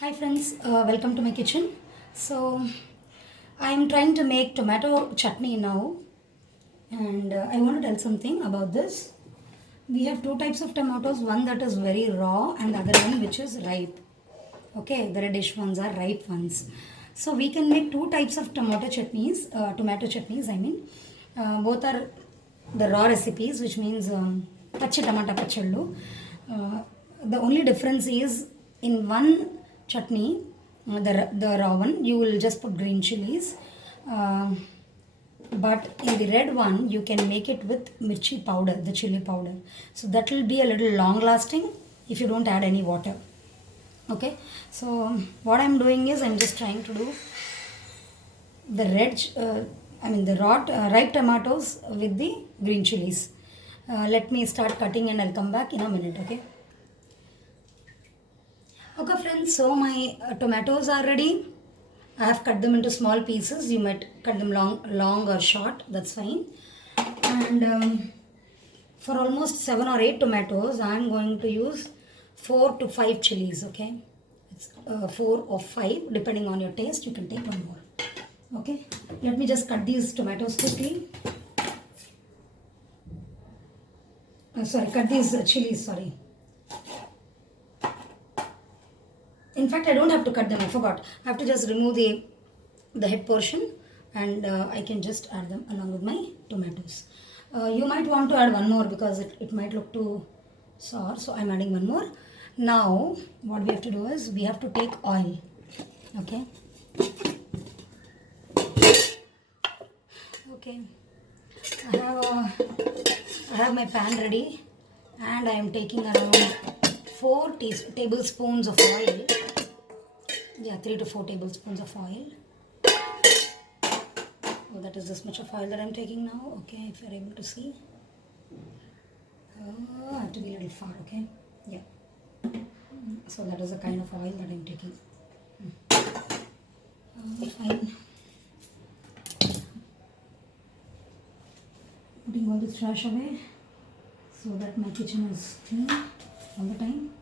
Hi friends, welcome to my kitchen. So I am trying to make tomato chutney now, and I want to tell something about this. We have two types of tomatoes, one that is very raw and the other one which is ripe. Okay, the reddish ones are ripe ones. So we can make two types of tomato chutneys I mean. Both are the raw recipes, which means pachi tomato pachallu. The only difference is in one chutney, the raw one, you will just put green chilies. Uh, but in the red one, you can make it with mirchi powder, the chili powder. So that will be a little long lasting if you don't add any water. Okay, so what I'm doing is I'm just trying to do the the raw, ripe tomatoes with the green chilies. Let me start cutting and I'll come back in a minute, okay? Okay friends, so my tomatoes are ready. I have cut them into small pieces. You might cut them long or short, that's fine. And for almost 7 or 8 tomatoes, I am going to use 4 to 5 chilies, okay? It's 4 or 5, depending on your taste, you can take one more. Okay, let me just cut these tomatoes quickly. Cut these chilies, sorry. In fact, I don't have to cut them, I forgot. I have to just remove the head portion and I can just add them along with my tomatoes. You might want to add one more because it might look too sour, so I'm adding one more. Now, what we have to do is we have to take oil, okay? Okay, I have my pan ready and I am taking around 4 tablespoons of oil. Yeah, 3 to 4 tablespoons of oil. Oh, that is this much of oil that I'm taking now. Okay, if you're able to see. I have to be a little far, okay? Yeah. So that is the kind of oil that I'm taking. Fine. Putting all this trash away so that my kitchen is clean all the time.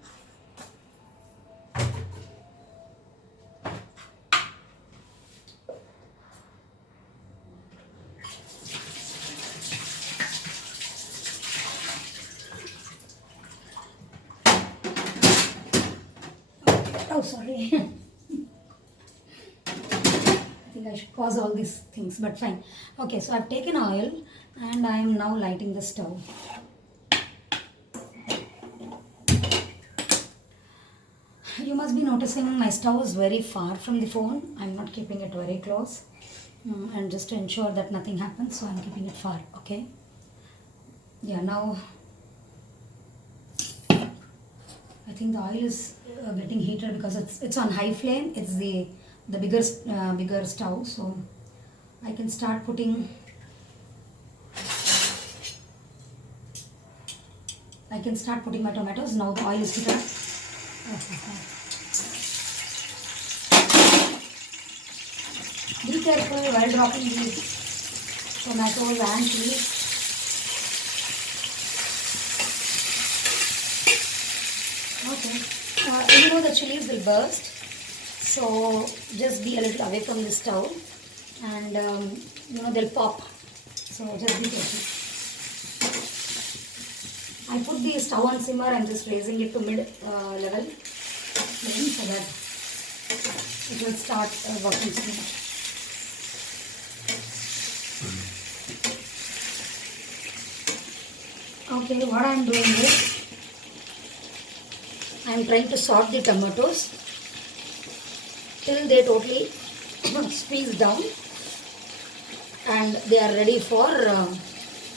Oh, sorry. I think I should pause all these things, but fine. Okay, so I've taken oil and I am now lighting the stove. You must be noticing my stove is very far from the phone. I'm not keeping it very close. And just to ensure that nothing happens, so I'm keeping it far, okay? Yeah, now I think the oil is getting heated because it's on high flame. It's the bigger stove, so I can start putting my tomatoes. Now the oil is heated. Be careful while dropping these tomatoes and chilies. Okay, you know the chilies will burst, so just be a little away from the stove and they'll pop, so just be careful. I put the stove on simmer. I'm just raising it to mid level so that it will start working smooth. Okay, what I'm doing is I'm trying to sort the tomatoes till they totally squeeze down and they are ready for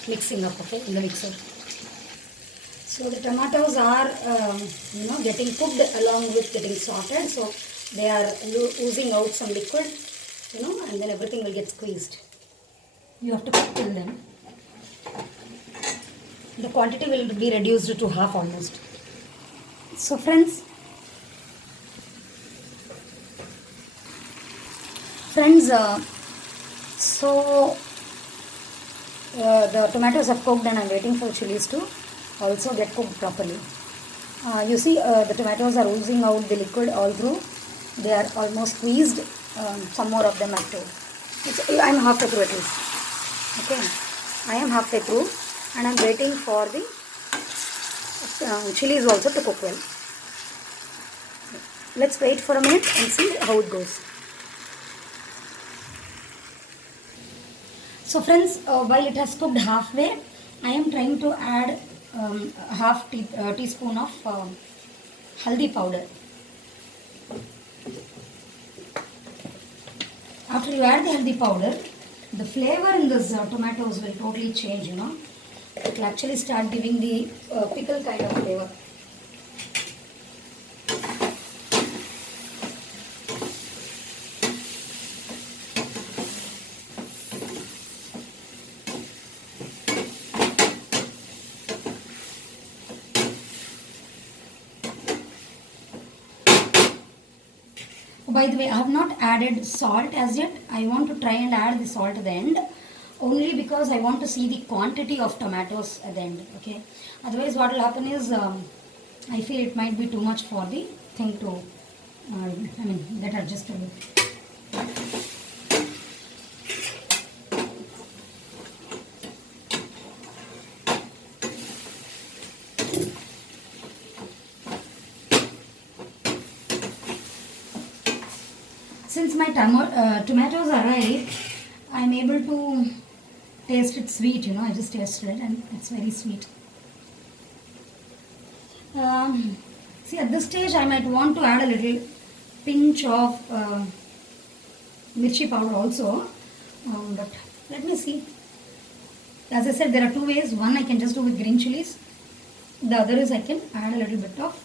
mixing up, okay, in the mixer. So the tomatoes are getting cooked along with getting sorted, so they are oozing out some liquid, and then everything will get squeezed. You have to cook till then. The quantity will be reduced to half almost. So friends, the tomatoes have cooked and I'm waiting for chilies to also get cooked properly. You see the tomatoes are oozing out the liquid all through. They are almost squeezed. Some more of them have to. I am halfway through at least. Okay, I am halfway through, and I am waiting for the chilies also to cook well. Let's wait for a minute and see how it goes. So friends, while it has cooked halfway, I am trying to add half teaspoon of haldi powder. After you add the haldi powder, the flavor in this tomatoes will totally change, you know. It will actually start giving the pickle kind of flavor. By the way, I have not added salt as yet. I want to try and add the salt at the end, only because I want to see the quantity of tomatoes at the end. Okay. Otherwise, what will happen is I feel it might be too much for the thing to get adjusted with. Since my tomatoes are ripe, I am able to taste it sweet, you know. I just tasted it and it's very sweet. See, at this stage I might want to add a little pinch of mirchi powder also, but let me see. As I said, there are two ways. One, I can just do with green chilies. The other is I can add a little bit of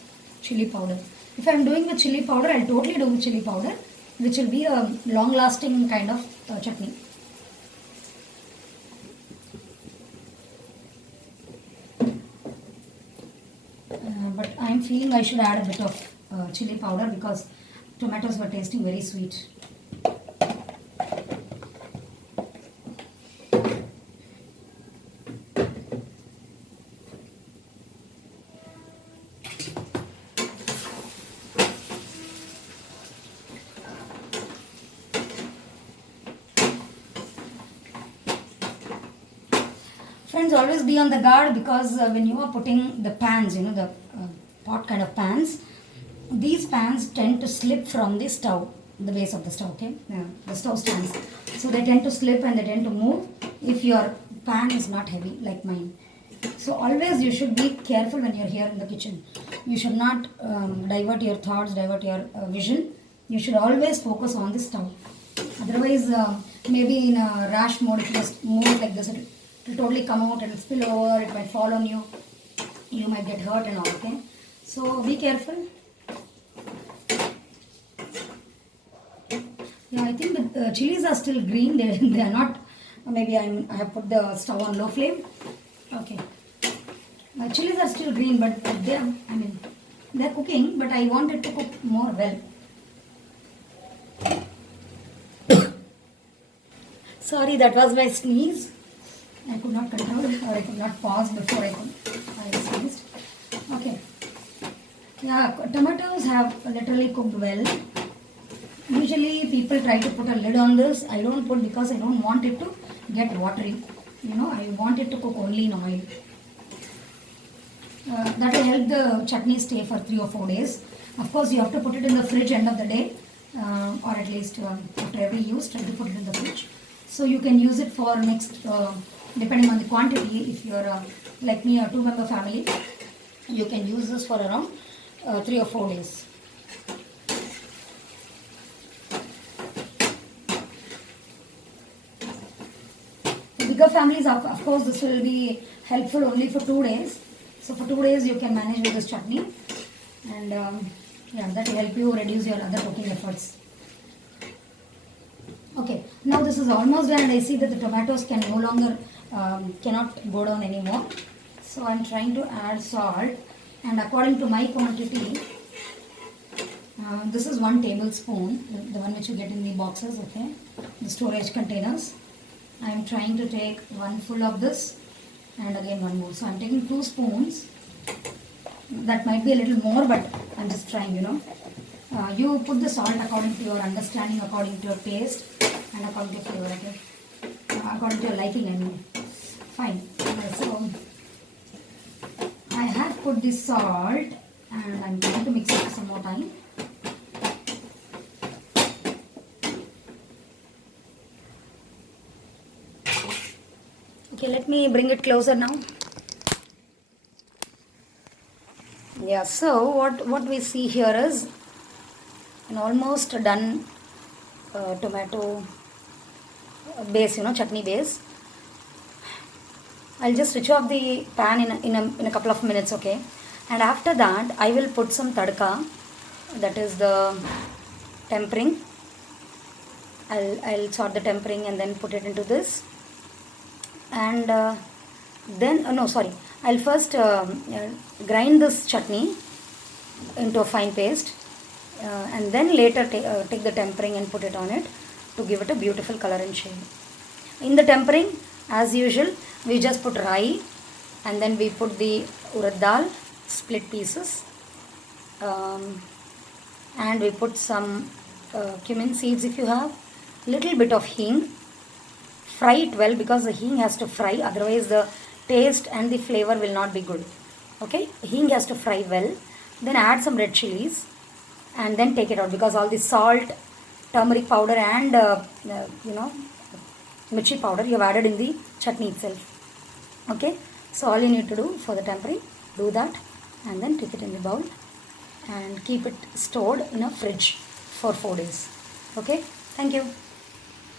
chili powder. If I am doing with chili powder, I'll totally do with chili powder, which will be a long-lasting kind of chutney. But I am feeling I should add a bit of chili powder because tomatoes were tasting very sweet. Friends, always be on the guard because when you are putting the pans, you know, the pot kind of pans, these pans tend to slip from the stove, the base of the stove, okay? The stove stands. So they tend to slip and they tend to move if your pan is not heavy like mine. So always you should be careful when you're here in the kitchen. You should not divert your thoughts, divert your vision. You should always focus on the stove. Otherwise, maybe in a rash mode, if you just move it like this, it will totally come out, it will spill over, it might fall on you. You might get hurt and all, okay? So be careful. Yeah, I think the chilies are still green. They are not. Maybe I have put the stove on low flame. Okay. My chilies are still green, but they're cooking. But I want it to cook more well. Sorry, that was my sneeze. I could not control it, or I could not pause before I sneezed. Okay. Yeah, tomatoes have literally cooked well. Usually people try to put a lid on this. I don't put because I don't want it to get watery. You know, I want it to cook only in oil. That will help the chutney stay for 3 or 4 days. Of course, you have to put it in the fridge end of the day, or at least after every use, try to put it in the fridge. So you can use it for next, depending on the quantity. If you're like me, a 2-member family, you can use this for around 3 or 4 days. Bigger families, of course, this will be helpful only for 2 days. So for 2 days, you can manage with this chutney, and yeah, that will help you reduce your other cooking efforts. Okay, now this is almost done, and I see that the tomatoes can no longer cannot go down anymore. So I'm trying to add salt, and according to my quantity, this is 1 tablespoon, the one which you get in the boxes, okay, the storage containers. I'm trying to take 1 full of this, and again 1 more. So I'm taking 2 spoons. That might be a little more, but I'm just trying, you know. You put the salt according to your understanding, according to your taste, and according to your flavor, okay? According to your liking, I mean. Fine. So, I have put this salt and I'm going to mix it some more time. Okay, let me bring it closer now. Yeah, so what we see here is an almost done tomato base, chutney base. I'll just switch off the pan in a couple of minutes, okay? And after that, I will put some tadka, that is the tempering. I'll sort the tempering and then put it into this. And then, no, sorry. I'll first grind this chutney into a fine paste. And then later take the tempering and put it on it to give it a beautiful color and shade. In the tempering, as usual, we just put rai and then we put the urad dal, split pieces, and we put some cumin seeds if you have, little bit of hing. Fry it well because the hing has to fry, otherwise the taste and the flavor will not be good. Okay, hing has to fry well. Then add some red chilies and then take it out because all the salt, turmeric powder and mirchi powder you have added in the chutney itself. Okay, so all you need to do for the tempering, do that and then take it in the bowl and keep it stored in a fridge for 4 days. Okay, thank you.